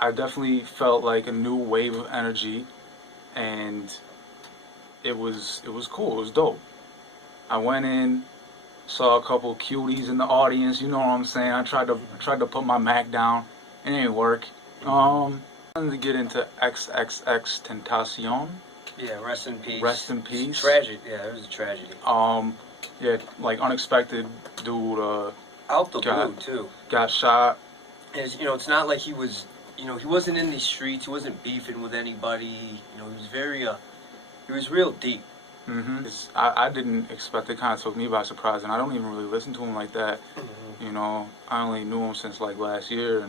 I definitely felt like a new wave of energy, and it was cool. It was dope. I went in, saw a couple cuties in the audience. You know what I'm saying? I tried to put my Mac down. It didn't work. I wanted to get into XXX Tentacion. Yeah, rest in peace. Rest in peace. Tragedy. Yeah, it was a tragedy. Yeah, like unexpected dude. Out the got blue too. got shot. And it's not like he was. He wasn't in these streets. He wasn't beefing with anybody. He was very. He was real deep. I didn't expect it. Kind of took me by surprise, and I don't even really listen to him like that. I only knew him since like last year,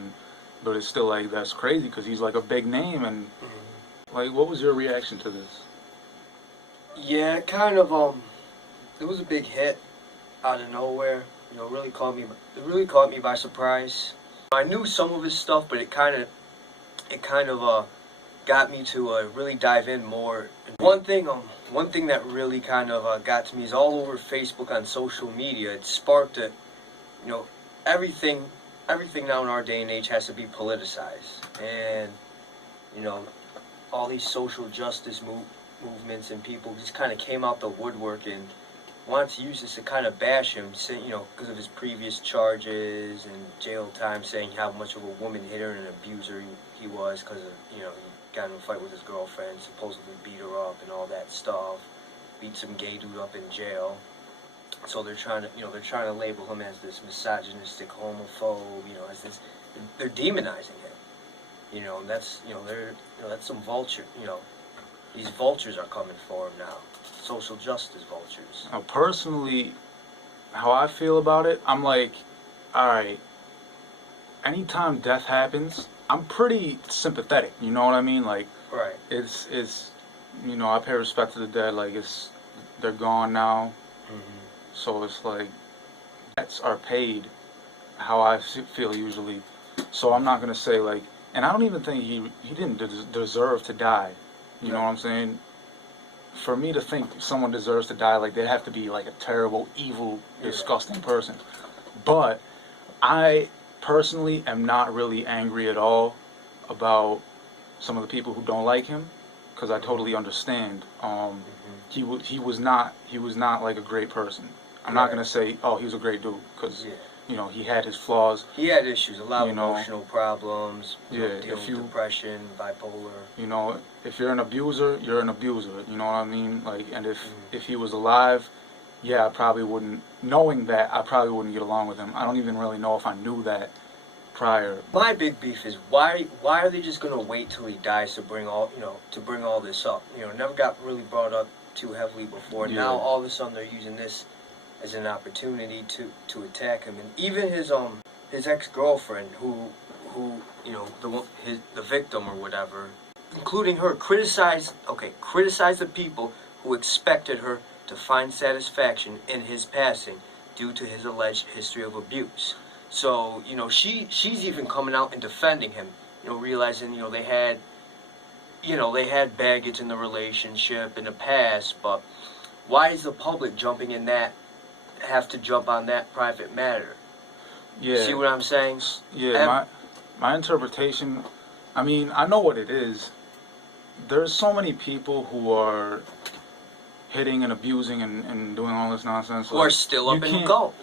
but it's still like that's crazy because he's like a big name. And like, what was your reaction to this? Yeah, kind of. It was a big hit out of nowhere. Really caught me. It really caught me by surprise. I knew some of his stuff, but it kind of got me to really dive in more. And one thing that really kind of got to me is all over Facebook on social media. It sparked it. Everything now in our day and age has to be politicized, and all these social justice movements and people just kind of came out the woodwork and wanted to use this to kind of bash him, saying, because of his previous charges and jail time, saying how much of a woman hitter and an abuser he was because of, he got in a fight with his girlfriend, supposedly beat her up and all that stuff, beat some gay dude up in jail. So they're trying to label him as this misogynistic homophobe, as this, they're demonizing him, and that's, that's some vulture, these vultures are coming for him now. Social justice vultures. Now, personally, how I feel about it, I'm like, all right, anytime death happens, I'm pretty sympathetic. You know what I mean? Like, right. It's I pay respect to the dead. Like, they're gone now. So it's like, debts are paid how I feel usually. So I'm not gonna say like, and I don't even think he didn't deserve to die. You know what I'm saying? For me to think someone deserves to die, like, they'd have to be like a terrible, evil, disgusting person. But I personally am not really angry at all about some of the people who don't like him, because I totally understand. He was not like a great person. I'm not gonna say, oh, he was a great dude, because he had his flaws. He had issues, a lot of emotional problems. Dealing with depression, bipolar. If you're an abuser, you're an abuser. You know what I mean? Like, and if he was alive, I probably wouldn't. Knowing that, I probably wouldn't get along with him. I don't even really know if I knew that prior. My big beef is why are they just gonna wait till he dies to bring all this up? It never got really brought up too heavily before. Now all of a sudden they're using this as an opportunity to attack him, and even his ex-girlfriend, who the victim or whatever, including her, criticized the people who expected her to find satisfaction in his passing due to his alleged history of abuse. So she's even coming out and defending him, realizing they had baggage in the relationship in the past, but why is the public have to jump on that private matter? Yeah. See what I'm saying? Yeah, my interpretation, I mean, I know what it is. There's so many people who are hitting and abusing and doing all this nonsense. Who are still up and go.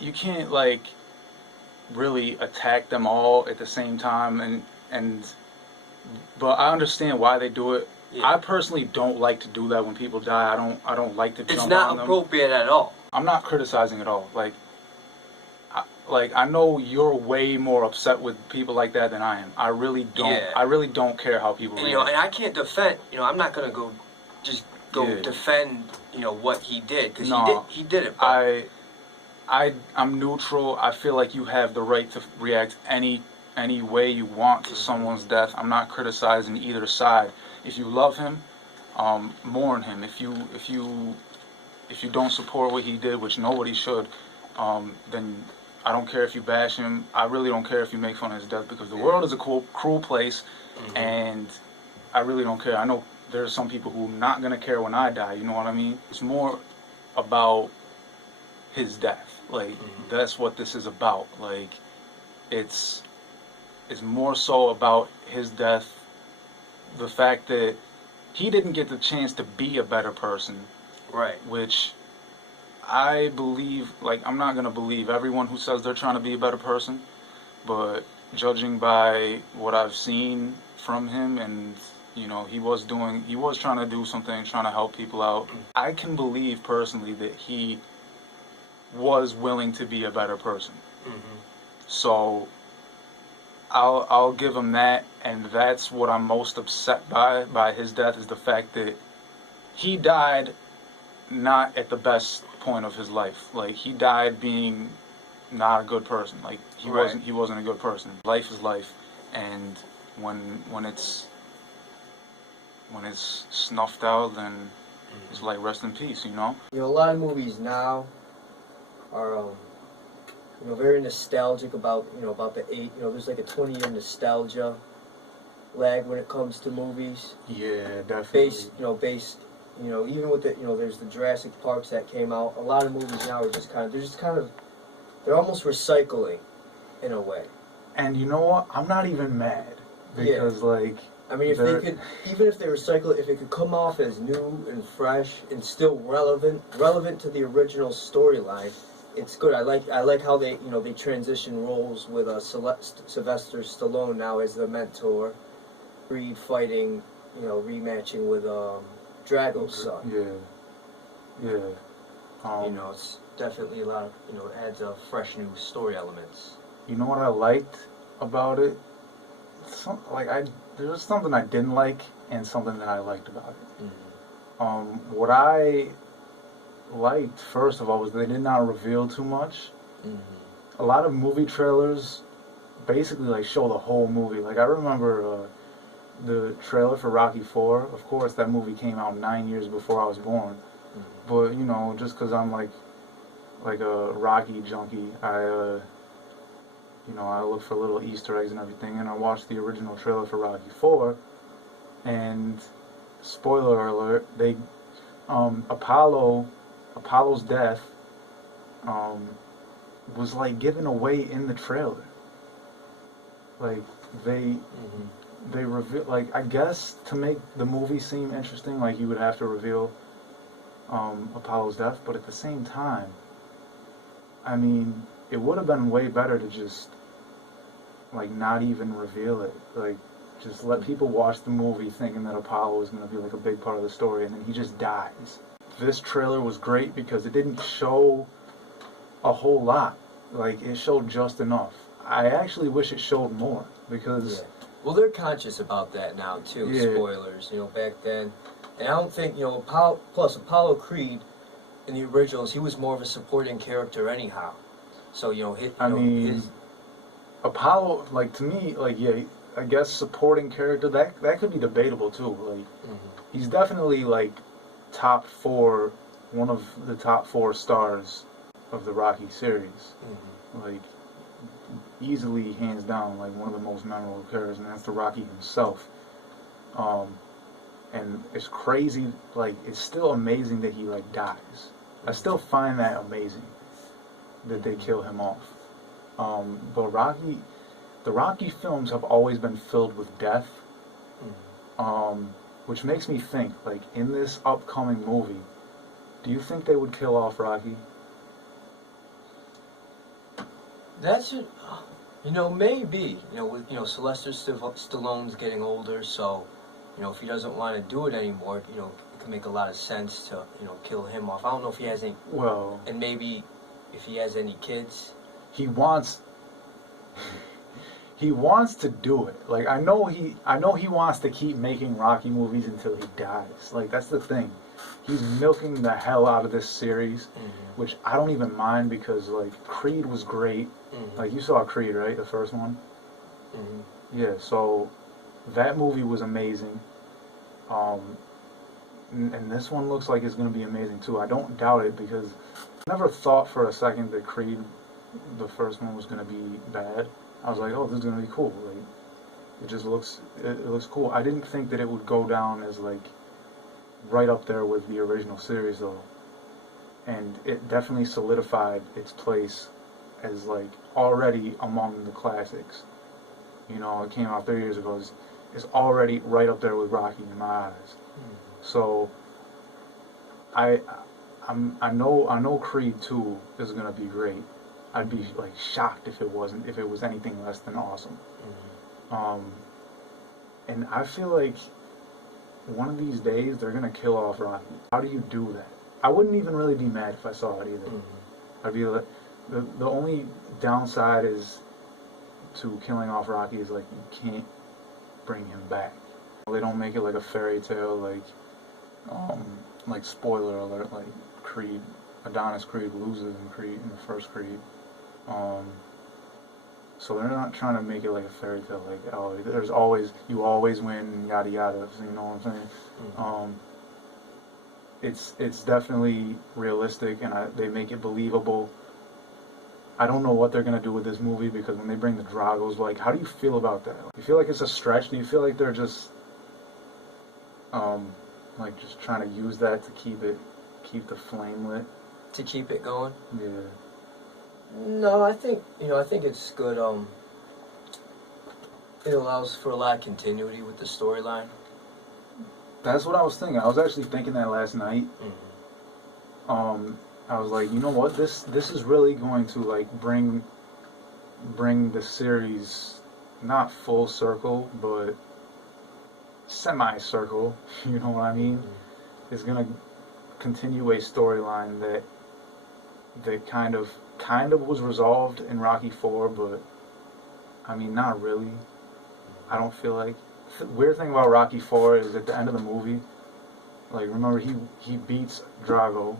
You can't like really attack them all at the same time, but I understand why they do it. Yeah. I personally don't like to do that when people die. I don't like to jump on them. It's not appropriate at all. I'm not criticizing at all. I know you're way more upset with people like that than I am. I really don't. Yeah. I really don't care how people react. And I can't defend. I'm not gonna go defend. What he did, because he did it. But I'm neutral. I feel like you have the right to react any way you want to someone's death. I'm not criticizing either side. If you love him, mourn him. If you don't support what he did, which nobody should, then I don't care if you bash him. I really don't care if you make fun of his death, because the world is a cruel place, and I really don't care. I know there's some people who are not gonna care when I die. You know what I mean? It's more about his death. Like, that's what this is about. Like, it's is more so about his death, the fact that he didn't get the chance to be a better person, Right. which I believe, like, I'm not gonna believe everyone who says they're trying to be a better person, but judging by what I've seen from him, and you know, he was trying to do something, trying to help people out. I can believe personally that he was willing to be a better person. Mm-hmm. So I'll give him that, and that's what I'm most upset by his death, is the fact that he died not at the best point of his life. Like, he died being not a good person. Like, Right. he wasn't a good person. Life is life, and when it's snuffed out, then it's like rest in peace, you know. You know, a lot of movies now are, you know, very nostalgic about, you know, about the there's like a 20-year nostalgia lag when it comes to movies. Yeah, definitely. Based, you know, even with the, you know, there's the Jurassic Parks that came out. A lot of movies now are they're almost recycling in a way. And you know what? I'm not even mad, because like, I mean, if they could, even if they recycle it, if it could come off as new and fresh and still relevant to the original storyline, it's good. I like how they, you know, they transition roles with Sylvester Stallone now as the mentor, Creed fighting, you know, rematching with Drago's son. Yeah. You know, it's definitely a lot of, you know, it adds fresh new story elements. You know what I liked about it? There was something I didn't like and something that I liked about it. Mm-hmm. What I liked, first of all, was they did not reveal too much. Mm-hmm. A lot of movie trailers basically like show the whole movie. Like, I remember the trailer for Rocky IV. Of course, that movie came out 9 years before I was born. Mm-hmm. But you know, just because I'm like a Rocky junkie, I look for little Easter eggs and everything, and I watched the original trailer for Rocky IV, and spoiler alert, Apollo's death, was like given away in the trailer. Like, they reveal, like, I guess to make the movie seem interesting, like, you would have to reveal Apollo's death, but at the same time, I mean, it would have been way better to just like not even reveal it. Like, just let people watch the movie thinking that Apollo is going to be like a big part of the story, and then he just dies. This trailer was great because it didn't show a whole lot. Like, it showed just enough. I actually wish it showed more, because well, they're conscious about that now too. Yeah. Spoilers, you know, back then, and I don't think, you know, Apollo Creed in the originals, he was more of a supporting character anyhow. So, you know, Apollo, like, to me, like, yeah, I guess supporting character, that could be debatable too. Like, he's definitely like top four, one of the top four stars of the Rocky series. Like, easily, hands down, like one of the most memorable characters, and that's the Rocky himself. And it's crazy, like, it's still amazing that he like dies. I still find that amazing that they kill him off. But the Rocky films have always been filled with death, which makes me think, like, in this upcoming movie, do you think they would kill off Rocky? That's it. You know, maybe. You know, with, you know, Sylvester Stallone's getting older, so, you know, if he doesn't want to do it anymore, you know, it can make a lot of sense to, you know, kill him off. I don't know if he has any. Well, and maybe if he has any kids. He wants to do it. Like, I know he wants to keep making Rocky movies until he dies. Like, that's the thing. He's milking the hell out of this series, which I don't even mind, because like Creed was great. Like, you saw Creed, right? The first one. Yeah. So that movie was amazing. And this one looks like it's going to be amazing too. I don't doubt it, because I never thought for a second that Creed, the first one, was going to be bad. I was like, oh, this is going to be cool. Like, it looks cool. I didn't think that it would go down as like right up there with the original series though. And it definitely solidified its place as like already among the classics. you know, it came out 3 years ago, is already right up there with Rocky in my eyes. So I know Creed 2 is gonna be great. I'd be like shocked if it was anything less than awesome. And I feel like one of these days they're gonna kill off Rocky. How do you do that? I wouldn't even really be mad if I saw it either. I'd be like, the only downside is to killing off Rocky is like you can't bring him back. They don't make it like a fairy tale, like spoiler alert, like Creed, Adonis Creed loses in the first Creed. So they're not trying to make it like a fairy tale, like, oh, you always win, yada yada, you know what I'm saying? It's definitely realistic, and they make it believable. I don't know what they're gonna do with this movie, because when they bring the Dragos, like, how do you feel about that? You feel like it's a stretch? Do you feel like they're just, like, just trying to use that to keep the flame lit? To keep it going? Yeah. No, I think it's good. It allows for a lot of continuity with the storyline. That's what I was thinking. I was actually thinking that last night. I was like, you know what? This is really going to like bring the series not full circle, but semi-circle. You know what I mean? It's gonna continue a storyline that kind of was resolved in Rocky 4, but I mean, not really. I don't feel like. The weird thing about Rocky 4 is at the end of the movie, like, remember he beats Drago.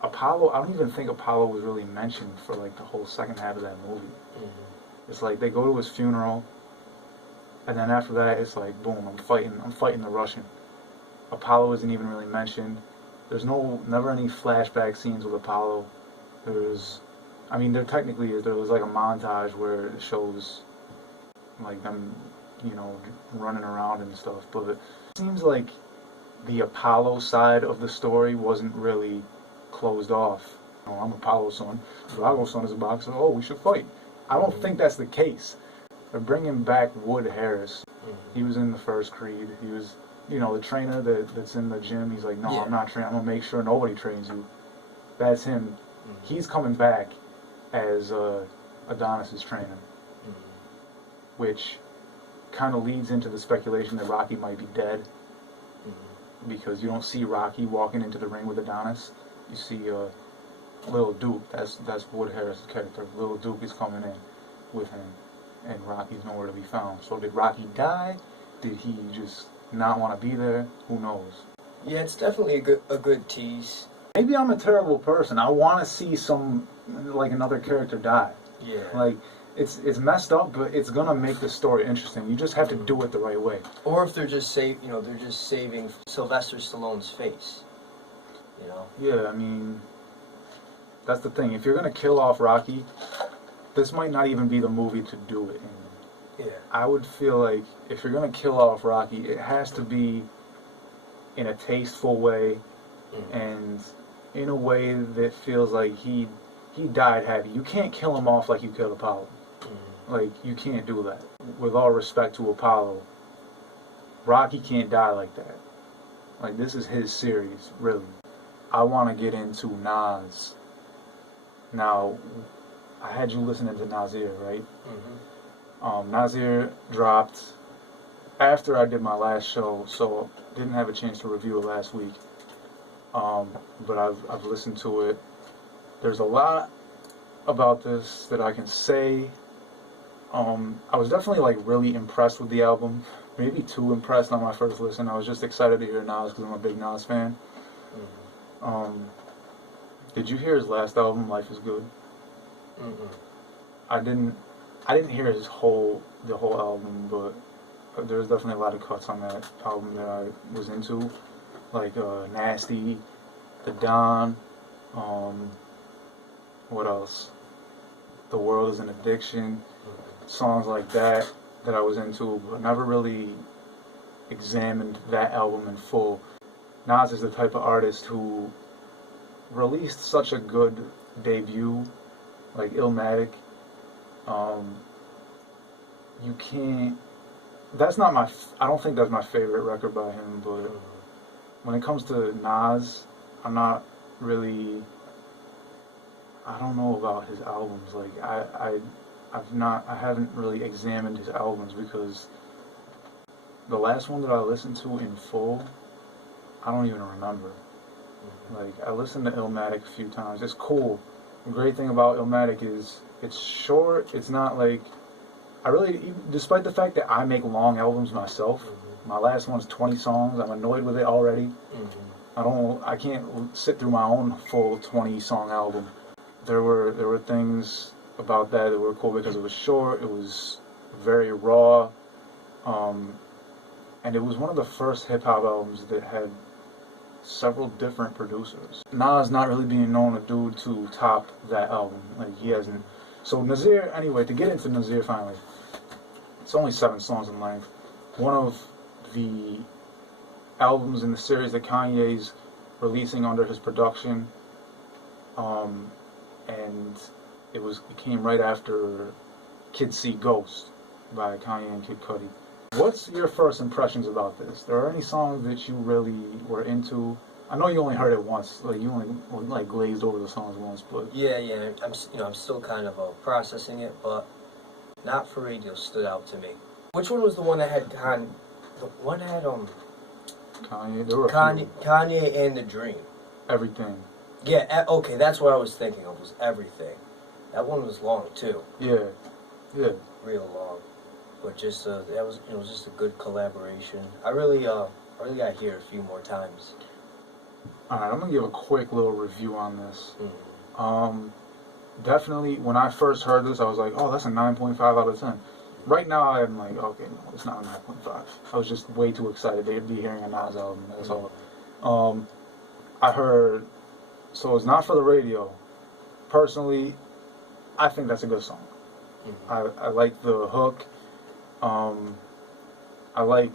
Apollo, I don't even think Apollo was really mentioned for like the whole second half of that movie. It's like they go to his funeral, and then after that it's like, boom, I'm fighting the Russian. Apollo isn't even really mentioned. There's never any flashback scenes with Apollo. There technically is. There was like a montage where it shows like them, you know, running around and stuff. But it seems like the Apollo side of the story wasn't really closed off. Oh, I'm Apollo's son. Drago's son is a boxer. Oh, we should fight. I don't think that's the case. They're bringing back Wood Harris. He was in the first Creed. He was, you know, the trainer that's in the gym. He's like, no, Yeah. I'm not training. I'm gonna make sure nobody trains you. That's him. He's coming back as Adonis's trainer, which kind of leads into the speculation that Rocky might be dead, because you don't see Rocky walking into the ring with Adonis. You see Little Duke. That's Wood Harris' character. Little Duke is coming in with him, and Rocky's nowhere to be found. So did Rocky die? Did he just not want to be there? Who knows? Yeah, it's definitely a good tease. Maybe I'm a terrible person. I want to see another character die. Yeah. Like, it's messed up, but it's gonna make the story interesting. You just have to do it the right way. Or if they're just saving Sylvester Stallone's face. You know. Yeah, I mean, that's the thing. If you're gonna kill off Rocky, this might not even be the movie to do it in. Yeah. I would feel like if you're gonna kill off Rocky, it has to be in a tasteful way, and in a way that feels like he died happy. You can't kill him off like you killed Apollo. Like, you can't do that. With all respect to Apollo, Rocky can't die like that. Like, this is his series, really. I want to get into Nas. Now, I had you listening to Nasir, right? Nasir dropped after I did my last show, so didn't have a chance to review it last week. But I've listened to it. There's a lot about this that I can say. I was definitely like really impressed with the album. Maybe too impressed on my first listen. I was just excited to hear Nas because I'm a big Nas fan. Did you hear his last album, Life Is Good? I didn't hear the whole album, but there's definitely a lot of cuts on that album that I was into, like Nasty, The Don, what else? The World Is an Addiction, songs like that I was into, but never really examined that album in full. Nas is the type of artist who released such a good debut, like Illmatic, you can't. That's not my. I don't think that's my favorite record by him. But when it comes to Nas, I'm not really. I don't know about his albums. Like I haven't really examined his albums because the last one that I listened to in full, I don't even remember. Like I listened to Illmatic a few times. It's cool. The great thing about Illmatic is it's short. It's not like I really, despite the fact that I make long albums myself. My last one's 20 songs. I'm annoyed with it already. I can't sit through my own full 20 song album. There were things about that were cool because it was short. It was very raw, and it was one of the first hip hop albums that had several different producers. Nas not really being known a dude to top that album. Like he hasn't. So Nasir, anyway, to get into Nasir finally, it's only 7 songs in length. One of the albums in the series that Kanye's releasing under his production, and it came right after Kids See Ghost by Kanye and Kid Cudi. What's your first impressions about this? There are any songs that you really were into? I know you only heard it once, like you only like glazed over the songs once, but Yeah. I'm still kind of processing it, but Not for Radio stood out to me. Which one was the one that had Kanye? The one that had Kanye. There were a few. Kanye and The Dream. Everything. Yeah. Okay, that's what I was thinking of. Was Everything. That one was long too. Yeah. Real long. But just it was just a good collaboration. I really gotta hear it a few more times. Alright, I'm gonna give a quick little review on this. Definitely, when I first heard this, I was like, oh, that's a 9.5 out of 10. Right now, I'm like, okay, no, it's not a 9.5. I was just way too excited to be hearing a Nas album, that's all. I heard, so it's Not for the Radio. Personally, I think that's a good song. I like the hook. I like,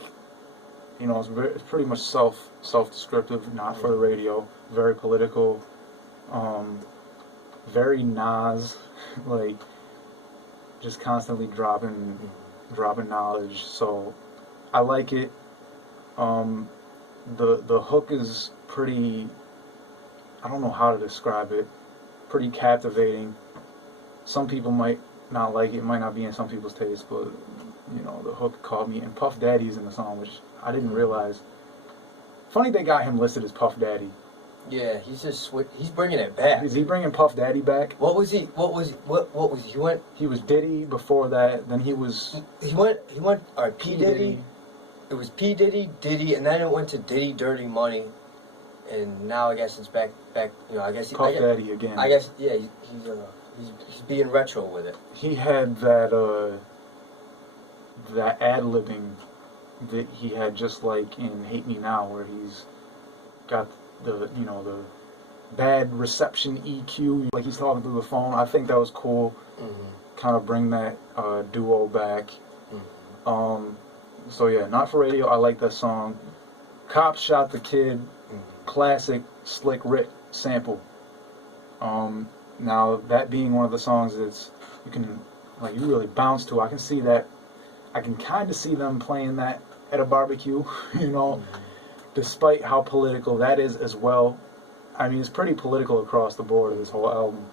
it's pretty much self-descriptive, not for the radio, very political, very Nas, like just constantly dropping knowledge. So I like it. The hook is pretty, I don't know how to describe it, pretty captivating. Some people might not like it, might not be in some people's taste, but the hook caught me. And Puff Daddy's in the song, which I didn't realize. Funny they got him listed as Puff Daddy. Yeah, he's bringing it back. Is he bringing Puff Daddy back? What was he? He was Diddy before that. Then he went. P Diddy. It was P Diddy, and then it went to Diddy Dirty Money, and now I guess it's back. I guess Puff Daddy again. I guess yeah, he's being retro with it. He had that ad-libbing that he had just like in Hate Me Now, where he's got the bad reception EQ, like he's talking through the phone. I think that was cool. Kind of bring that duo back. So yeah, Not for Radio. I like that song. Cop Shot the Kid. Classic Slick Rick sample. Now that being one of the songs that's you really bounce to. I can see that. I can kind of see them playing that at a barbecue. Despite how political that is as well. I mean, it's pretty political across the board of this whole album.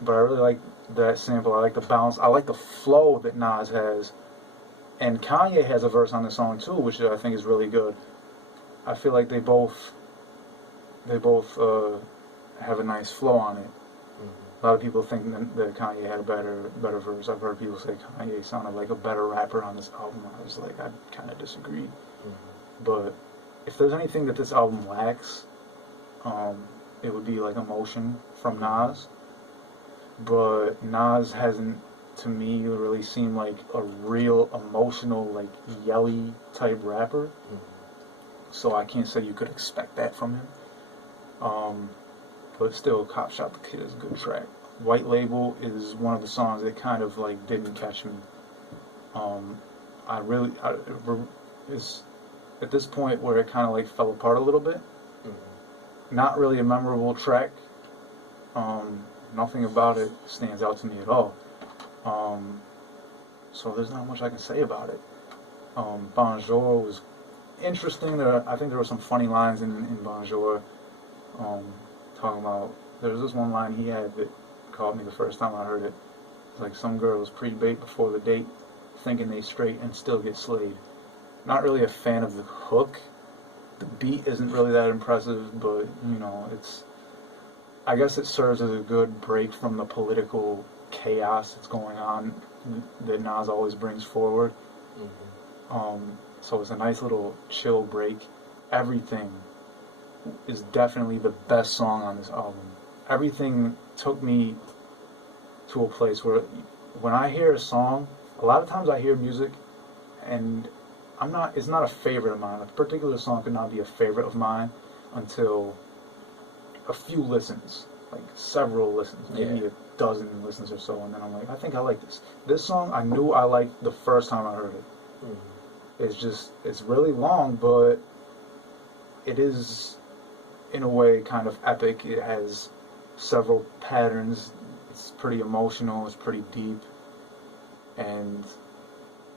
But I really like that sample. I like the bounce. I like the flow that Nas has. And Kanye has a verse on the song too, which I think is really good. I feel like they both have a nice flow on it. A lot of people think that Kanye had a better verse. I've heard people say Kanye sounded like a better rapper on this album. I was like, I kind of disagreed. But if there's anything that this album lacks, it would be like emotion from Nas. But Nas hasn't, to me, really seemed like a real emotional, like yelly type rapper. So I can't say you could expect that from him. But still, Cop Shot the Kid is a good track. White Label is one of the songs that kind of like didn't catch me. It's at this point where it kind of like fell apart a little bit. Not really a memorable track. Nothing about it stands out to me at all. so there's not much I can say about it. Bonjour was interesting. I think there were some funny lines in Bonjour. Talking about, there was this one line he had that caught me the first time I heard it. It's like, some girls pre-bait before the date, thinking they straight and still get slayed. Not really a fan of the hook. The beat isn't really that impressive, but I guess it serves as a good break from the political chaos that's going on that Nas always brings forward. So it's a nice little chill break. Everything is definitely the best song on this album. Everything took me to a place where when I hear a song, a lot of times I hear music and it's not a favorite of mine. A particular song could not be a favorite of mine until a few listens, like several listens, maybe a dozen listens or so, and then I'm like, I think I like this. This song I knew I liked the first time I heard it. It's really long, but it is, in a way, kind of epic. It has several patterns. It's pretty emotional. It's pretty deep, and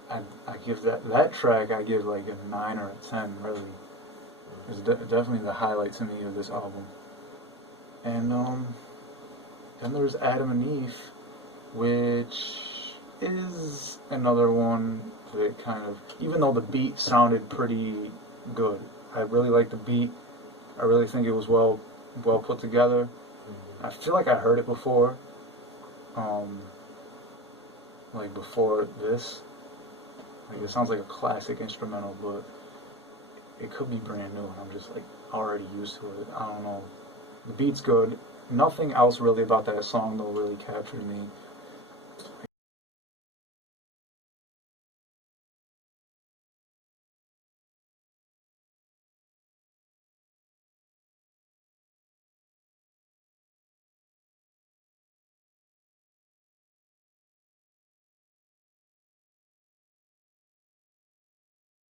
I give that track, I give like a 9 or a 10. Really, it's definitely the highlight to me of this album. And then there's Adam and Eve, which is another one that kind of, even though the beat sounded pretty good, I really like the beat. I really think it was well put together. I feel like I heard it before, like before this. Like, it sounds like a classic instrumental, but it could be brand new, and I'm just like already used to it. I don't know. The beat's good. Nothing else really about that song though really captured me.